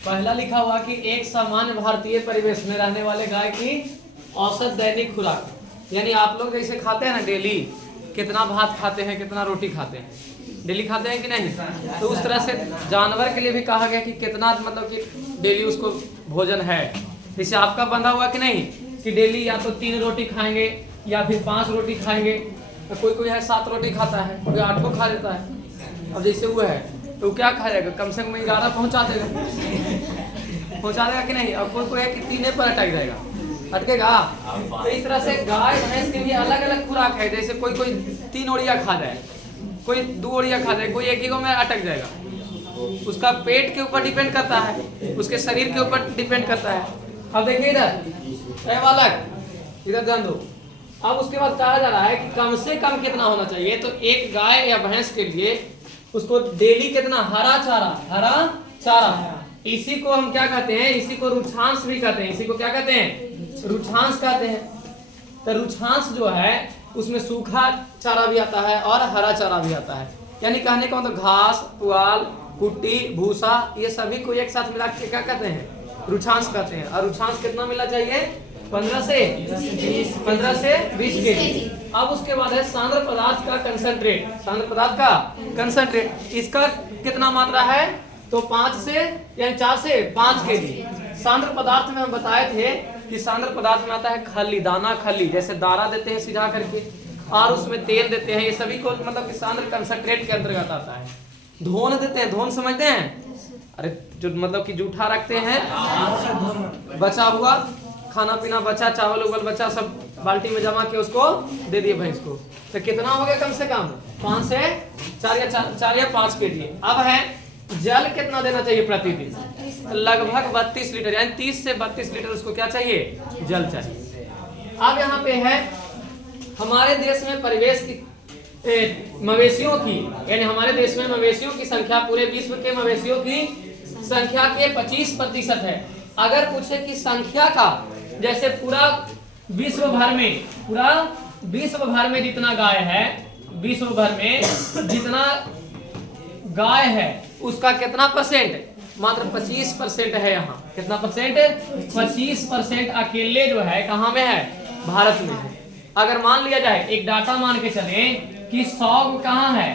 पहला लिखा हुआ कि एक सामान्य भारतीय परिवेश में रहने वाले गाय की औसत दैनिक खुराक, यानी आप लोग जैसे खाते हैं ना डेली, कितना भात खाते हैं, कितना रोटी खाते हैं, डेली खाते हैं कि नहीं, तो उस तरह से जानवर के लिए भी कहा गया कि कितना मतलब कि डेली उसको भोजन है। जैसे आपका बंधा हुआ कि नहीं कि डेली या तो 3 रोटी खाएंगे या फिर 5 रोटी खाएंगे, तो कोई कोई है 7 रोटी खाता है, कोई 8 खा लेता है। अब जैसे वो है तो वो क्या खाएगा, कम से कम 11 पहुँचा देगा कि नहीं। अब कोई कोई है कि 3 पर अटक जाएगा, अटकेगा। तो इस तरह से गाय भैंस के लिए अलग अलग खुराक है। जैसे कोई कोई 3 ओड़िया खा जाए, कोई 2 ओड़िया खा जाए, कोई 1 ही में अटक जाएगा। उसका पेट के ऊपर डिपेंड करता है, उसके शरीर के ऊपर डिपेंड करता है। अब देखिए इधर बालक, इधर ध्यान दो। अब उसके बाद कहा जा रहा है कि कम से कम कितना होना चाहिए, तो एक गाय या भैंस के लिए उसको डेली कितना हरा चारा, इसी को हम क्या कहते हैं, इसी को रुक्षांश भी कहते हैं। इसी को क्या कहते हैं, रुक्षांश कहते हैं। तो रुक्षांश जो है उसमें सूखा चारा भी आता है और हरा चारा भी आता है। यानी कहने का मतलब घास, पुआल, कुट्टी, भूसा, ये सभी को एक साथ मिला के क्या कहते हैं, रुक्षांश कहते हैं। और रुक्षांश कितना मिलना चाहिए, 15 से 20 केजी। अब उसके बाद है सांद्र पदार्थ का कंसंट्रेट। सांद्र पदार्थ का कंसंट्रेट, इसका कितना मात्रा है, तो 5 से यानी 4 से 5 केजी। सांद्र पदार्थ में हम बताए थे कि सांद्र पदार्थ में आता है खली, दाना खली, जैसे दाना देते हैं सिझा करके, और उसमें तेल देते हैं, ये सभी को मतलब कि सांद्र कंसंट्रेट के अंतर्गत आता है। धोन देते हैं, धोन समझते हैं, अरे जो मतलब कि जूठा रखते हैं, बचा हुआ खाना पीना बचा, चावल उवल बचा, सब बाल्टी में जमा के उसको दे दिए भैंस को। तो कितना हो गया, कम से कम 5 से 4 या 5 केजी। अब है जल कितना देना चाहिए प्रतिदिन, लगभग 32 लीटर, यानी 30 से 32 लीटर उसको क्या चाहिए, जल चाहिए। अब यहाँ पे है हमारे देश में परिवेश की मवेशियों की, यानी हमारे देश में मवेशियों की संख्या पूरे विश्व के मवेशियों की संख्या के 25% है। अगर पूछे कि संख्या का, जैसे पूरा विश्व भर में जितना गाय है, विश्व भर में जितना गाय है उसका कितना परसेंट, मात्र 25% है। यहाँ कितना परसेंट, 25% अकेले जो है कहाँ में है, भारत में है। अगर मान लिया जाए, एक डाटा मान के चले कि 100 गो कहाँ है,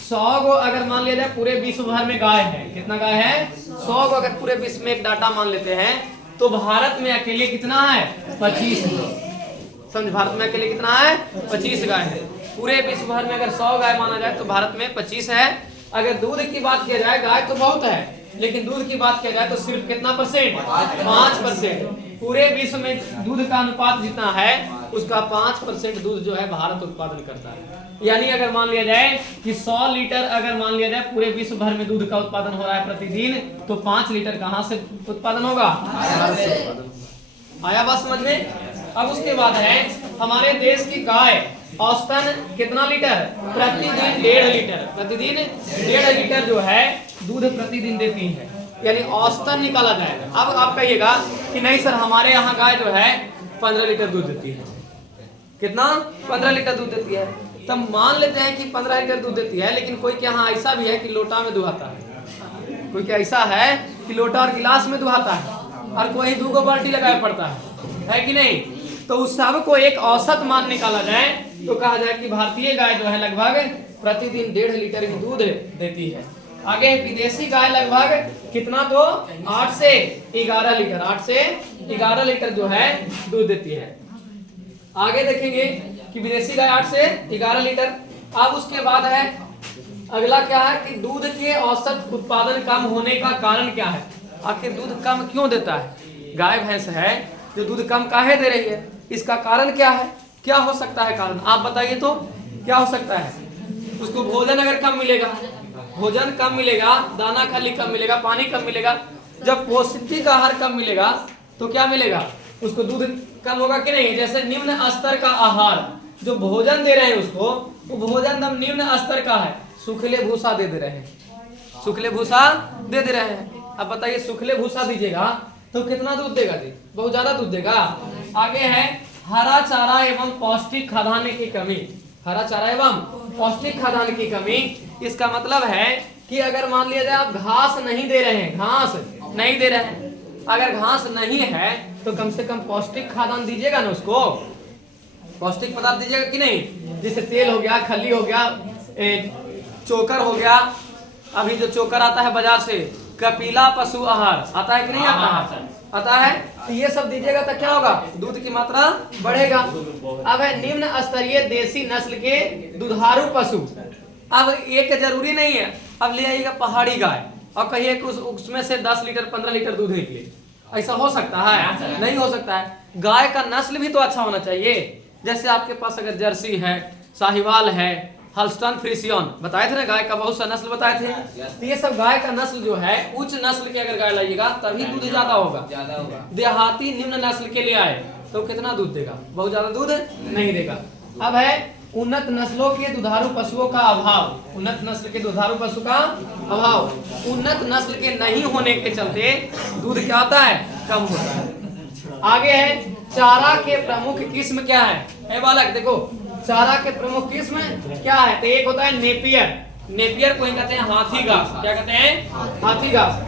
100 गो अगर मान लिया जाए पूरे विश्व भर में गाय है, कितना गाय है, 100 गो अगर पूरे विश्व में एक डाटा मान लेते हैं, तो भारत में अकेले कितना है, 25। समझ, भारत में अकेले कितना है, 25 गाय है। पूरे विश्व भर में अगर 100 गाय माना जाए तो भारत में 25 है। अगर दूध की बात किया जाए, गाय तो बहुत है, लेकिन दूध की बात किया जाए तो सिर्फ कितना परसेंट, 5%। पूरे विश्व में दूध का अनुपात जितना है उसका 5% दूध जो है भारत उत्पादन करता है। यानी अगर मान लिया जाए कि 100 लीटर अगर मान लिया जाए पूरे विश्व भर में दूध का उत्पादन हो रहा है प्रतिदिन, तो 5 लीटर कहाँ से उत्पादन होगा, भारत से उत्पादन होगा। आया बात समझ में। अब उसके बाद है हमारे देश की गाय औसतन कितना लीटर, प्रतिदिन 1.5 लीटर, प्रतिदिन 1.5 लीटर जो है दूध प्रतिदिन देती है, यानी औसतन निकाला जाएगा। अब आप कहिएगा कि नहीं सर हमारे यहाँ गाय जो है 15 लीटर दूध देती है, कितना, 15 लीटर दूध देती है। तब मान लेते हैं कि 15 लीटर दूध देती है, लेकिन कोई के यहाँ ऐसा भी है कि लोटा में दुहाता है, कोई क्या ऐसा है कि लोटा और गिलास में दुहाता है, और कोई 2 बाल्टी लगाया पड़ता है कि नहीं। तो उस सब को एक औसत मान निकाला जाए तो कहा जाए कि भारतीय गाय जो है लगभग प्रतिदिन 1.5 लीटर की दूध देती है। आगे विदेशी गाय लगभग कितना, तो 8 से 11 लीटर, 8 से 11 लीटर जो है दूध देती है। आगे देखेंगे कि विदेशी गाय 8 से 11 लीटर। अब उसके बाद है अगला क्या है कि दूध के औसत उत्पादन कम होने का कारण क्या है। आखिर दूध कम क्यों देता है, गाय भैंस है जो दूध कम काहे दे रही है, इसका कारण क्या है, क्या हो सकता है कारण, आप बताइए तो क्या हो सकता है। उसको भोजन अगर कम मिलेगा, भोजन कम मिलेगा, दाना खली कम मिलेगा, पानी कम मिलेगा, जब पौष्टिक आहार कम मिलेगा तो क्या मिलेगा, उसको दूध कम होगा कि नहीं। जैसे निम्न स्तर का आहार जो भोजन दे रहे हैं उसको, वो भोजन एकदम निम्न स्तर का है, सूखले भूसा दे रहे हैं, सूखले भूसा दे रहे हैं। अब बताइए सूखले भूसा दीजिएगा तो कितना दूध देगा जी, बहुत ज्यादा दूध देगा। आगे है हरा चारा एवं पौष्टिक खाद्यान्न की कमी, हरा चारा एवं पौष्टिक खाद्यान्न की कमी। इसका मतलब है कि अगर मान लिया जाए आप घास नहीं दे रहे हैं, घास नहीं दे रहे हैं, अगर घास नहीं है तो कम से कम पौष्टिक खाद्यान्न दीजिएगा ना उसको, पौष्टिक पदार्थ दीजिएगा कि नहीं, जैसे तेल हो गया, खली हो गया, चोकर हो गया, अभी जो चोकर आता है बाजार से, कपिला पशु आहार आता है कि नहीं आता है, आता है, तो ये सब दीजिएगा तो क्या होगा, दूध की मात्रा बढ़ेगा। अब है निम्न स्तरीय देसी नस्ल के दुधारू पशु। अब एक जरूरी नहीं है, अब ले आइएगा पहाड़ी गाय और कहिए कि उसमें से 10 लीटर 15 लीटर दूध निकले, ऐसा हो सकता है? नहीं हो सकता है। गाय का नस्ल भी तो अच्छा होना चाहिए। जैसे आपके पास अगर जर्सी है, साहिवाल है, हल्स्टन फ्रीसियन बताए थे ना, गाय का बहुत सा नस्ल बताए थे, तो ये सब गाय का नस्ल जो है उच्च नस्ल के अगर गाय लाइएगा तभी दूध ज्यादा होगा। देहाती निम्न नस्ल के लिए आए तो कितना दूध देगा, बहुत ज्यादा दूध नहीं देगा। अब है उन्नत नस्लों के दुधारू पशुओं का अभाव, उन्नत नस्ल के दुधारू पशु का अभाव, उन्नत नस्ल के नहीं होने के चलते दूध क्या होता है, कम होता है। आगे है चारा के प्रमुख किस्म क्या है, ए बालक देखो, चारा के प्रमुख किस्म क्या है, तो एक होता है नेपियर, नेपियर को ही कहते हैं हाथी घास, क्या कहते हैं, हाथी घास।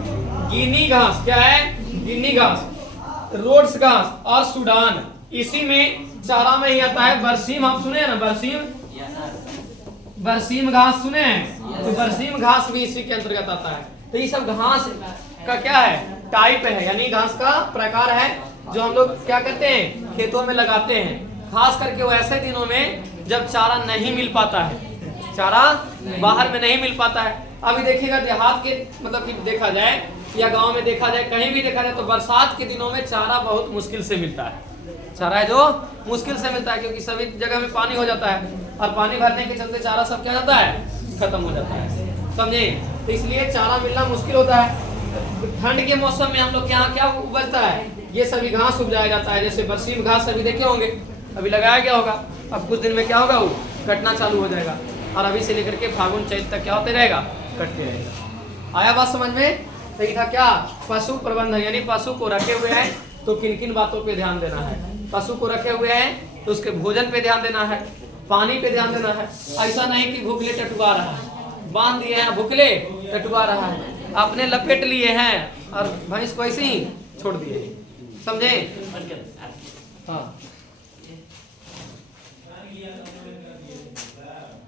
गिनी घास क्या है, गिनी घास, रोड्स घास और सूडान, इसी में चारा में ही आता है। बरसीम आप सुने हैं ना, बरसीम, बरसीम घास सुने हैं, तो बरसीम घास भी इसी के अंतर्गत आता है। तो ये सब घास का क्या है, टाइप है, यानी घास का प्रकार है जो हम लोग क्या करते हैं, खेतों में लगाते हैं, खास करके वो ऐसे दिनों में जब चारा नहीं मिल पाता है, चारा बाहर में नहीं मिल पाता है। अभी देखिएगा देहात के मतलब कि देखा जाए या गांव में देखा जाए, कहीं भी देखा जाए तो बरसात के दिनों में चारा बहुत मुश्किल से मिलता है, चारा है जो मुश्किल से मिलता है, क्योंकि सभी जगह में पानी हो जाता है और पानी भरने के चलते चारा सब क्या जाता है, खत्म हो जाता है, समझे। तो इसलिए चारा मिलना मुश्किल होता है। ठंड के मौसम में हम लोग यहाँ क्या उपजता है, ये सभी घास उपजाया जाता है। जैसे बरसीम घास अभी देखे होंगे, अभी लगाया गया होगा, अब कुछ दिन में क्या होगा, वो कटना चालू हो जाएगा और अभी से लेकर के फागुन चैत तक क्या होते रहेगा, कटते रहेगा। आया बात समझ में। तो ये था क्या, पशु प्रबंधन, यानी पशु को रखे हुए हैं तो किन किन बातों पे ध्यान देना है, पशु को रखे हुए हैं तो उसके भोजन पे ध्यान देना है, पानी पे ध्यान देना है। ऐसा नहीं कि भूखले टटुआ रहा है, बांध दिए हैं भूखले टटुआ रहा है, आपने लपेट लिए हैं और भैंस को ऐसे ही छोड़ दिए, समझे। हाँ